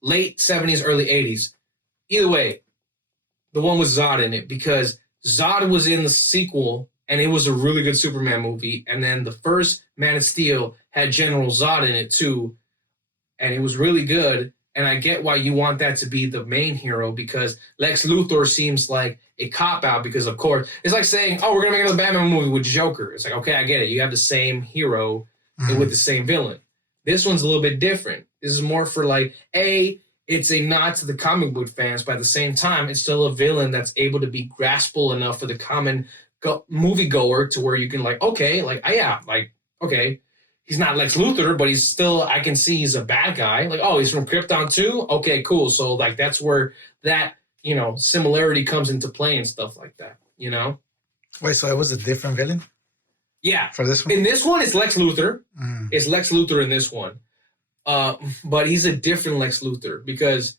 late 70s, early 80s. Either way, the one with Zod in it, because Zod was in the sequel and it was a really good Superman movie, and then the first Man of Steel had General Zod in it too, and it was really good. And I get why you want that to be the main hero, because Lex Luthor seems like a cop-out, because, of course, it's like saying, oh, we're going to make another Batman movie with Joker. It's like, okay, I get it. You have the same hero with the same villain. This one's a little bit different. This is more for, like, it's a nod to the comic book fans, but at the same time, it's still a villain that's able to be graspable enough for the common moviegoer to where you can, like, okay, like, okay. He's not Lex Luthor, but he's still, I can see he's a bad guy. Like, oh, he's from Krypton too? Okay, cool. So, like, that's where that, similarity comes into play and stuff like that, Wait, so it was a different villain? Yeah. For this one? In this one, it's Lex Luthor. It's Lex Luthor in this one. But he's a different Lex Luthor, because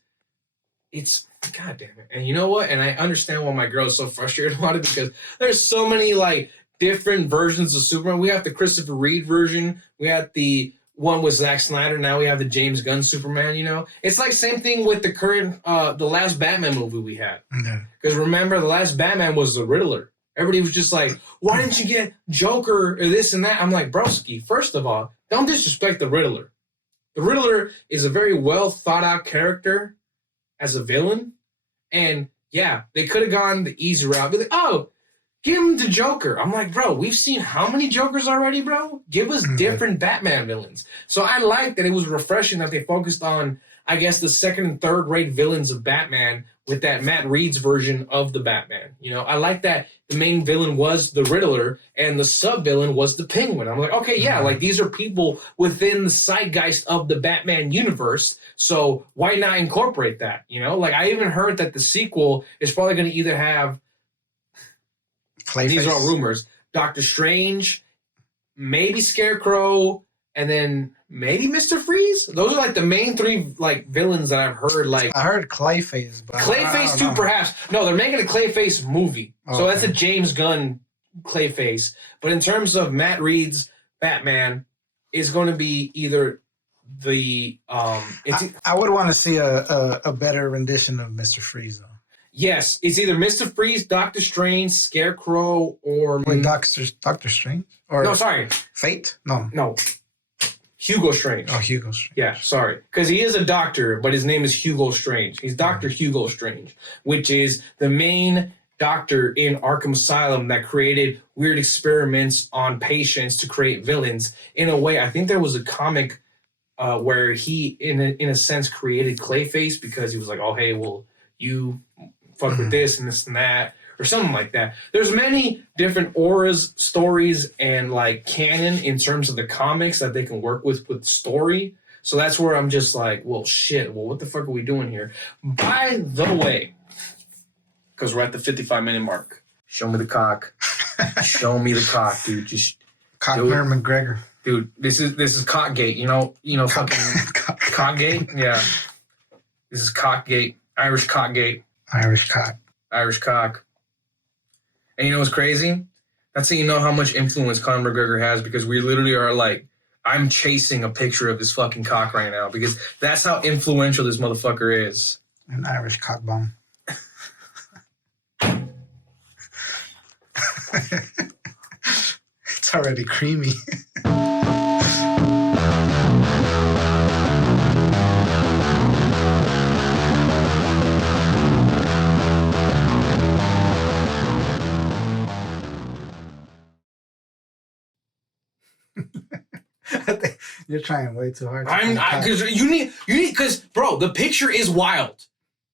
it's, God damn it. And you know what? And I understand why my girl is so frustrated about it, because there's so many, like, different versions of Superman. We have the Christopher Reeve version. We have the one was Zack Snyder. Now we have the James Gunn Superman. You know, it's like same thing with the current, the last Batman movie we had. Because remember, the last Batman was the Riddler. Everybody was just like, "Why didn't you get Joker or this and that?" I'm like, broski. First of all, don't disrespect the Riddler. The Riddler is a very well thought out character as a villain, and yeah, they could have gone the easy route. Be like, oh, give him the Joker. I'm like, bro, we've seen how many Jokers already, bro? Give us different Batman villains. So I like that it was refreshing that they focused on, I guess, the second and third rate villains of Batman with that Matt Reeves version of the Batman. You know, I like that the main villain was the Riddler and the sub-villain was the Penguin. I'm like, okay, yeah, like these are people within the zeitgeist of the Batman universe. So why not incorporate that? You know, like I even heard that the sequel is probably going to either have, these are all rumors, Doctor Strange, maybe Scarecrow, and then maybe Mr. Freeze. Those are like the main three like villains that I've heard. Like I heard Clayface, but Clayface too, perhaps. No, they're making a Clayface movie, so that's a James Gunn Clayface. But in terms of Matt Reeves' Batman, is going to be either the I would want to see a better rendition of Mr. Freeze though. Yes, it's either Mr. Freeze, Doctor Strange, Scarecrow, or Doctor Strange or no, sorry, Fate. No, Hugo Strange. Oh, Hugo Strange. Yeah, sorry. Because he is a doctor, but his name is Hugo Strange. He's Dr. Hugo Strange, which is the main doctor in Arkham Asylum that created weird experiments on patients to create villains. In a way, I think there was a comic where he, in a sense, created Clayface because he was like, oh, hey, well, you fuck with this and this and that, or something like that. There's many different auras, stories, and like canon in terms of the comics that they can work with story. So that's where I'm just like, well, shit. Well, what the fuck are we doing here? By the way, because we're at the 55-minute mark. Show me the cock. Show me the cock, dude. Just Cockner McGregor. Dude, this is Cockgate. You know, fucking Cockgate. Yeah, this is Cockgate. Irish Cockgate. Irish cock. Irish cock. And you know what's crazy? That's how you know how much influence Conor McGregor has, because we literally are like, I'm chasing a picture of his fucking cock right now because that's how influential this motherfucker is. An Irish cock bomb. It's already creamy. You're trying way too hard. Because bro, the picture is wild.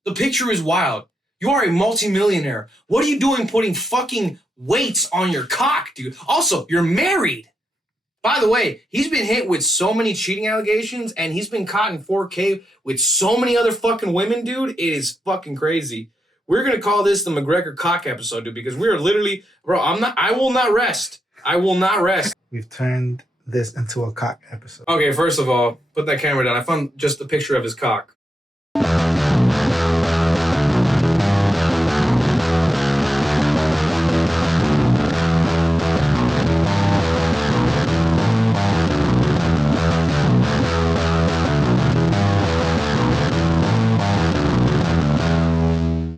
The picture is wild. You are a multimillionaire. What are you doing putting fucking weights on your cock, dude? Also, you're married. By the way, he's been hit with so many cheating allegations, and he's been caught in 4K with so many other fucking women, dude. It is fucking crazy. We're gonna call this the McGregor cock episode, dude, because we are literally, bro. I will not rest. I will not rest. We've turned this into a cock episode. Okay, first of all, put that camera down. I found just a picture of his cock.